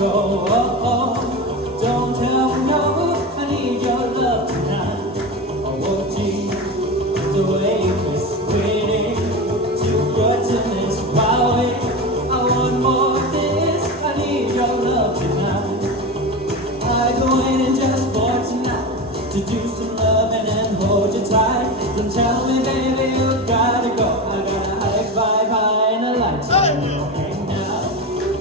go. Oh, oh. Don't tell me no, I need your love tonight. Oh, won't you the way it's waiting too good to miss? Why wait? I want more of this. I need your love tonight. I go in and just for tonight to do some loving and hold you tight. Don't tell me, baby, you gotta go. I got a high five high and a light right now.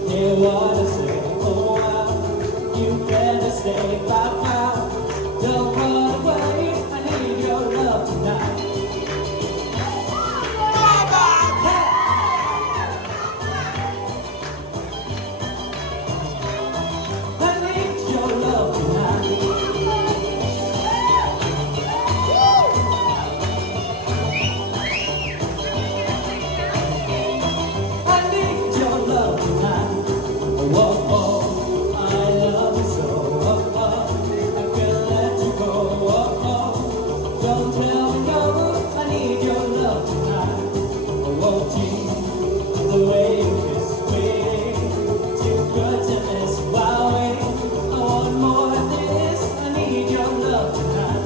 Hear what I say? Oh wow, you better stay. Wow, wow. Don't run away. I need your love tonight. I need your love tonight. I need your love tonight. Whoa, whoa, I love you so. Oh, oh, I can't let you go. Oh, oh, don't tell me no. I need your love tonight. Won't you the way you kiss me? Too good to miss. Why wait? I want more of this. I need your love tonight.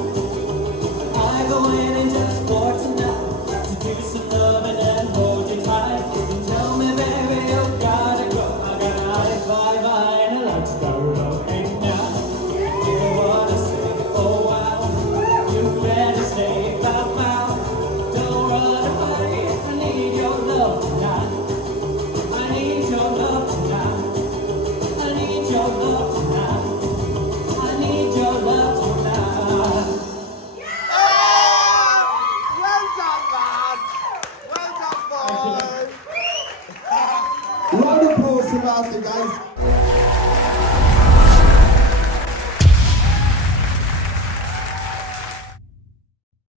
I go in and just for tonight to do some loving and hold you tight. And tell me, baby, you gotta go. I got a high five, and I like to go right now. Hear what I say? Oh wow, you better stay. Bow, bow. Don't run away. I need your love tonight. I need your love tonight. I need your love tonight. I need your love tonight. Well done, man. Well done, boy. Round of applause for Martin, guys.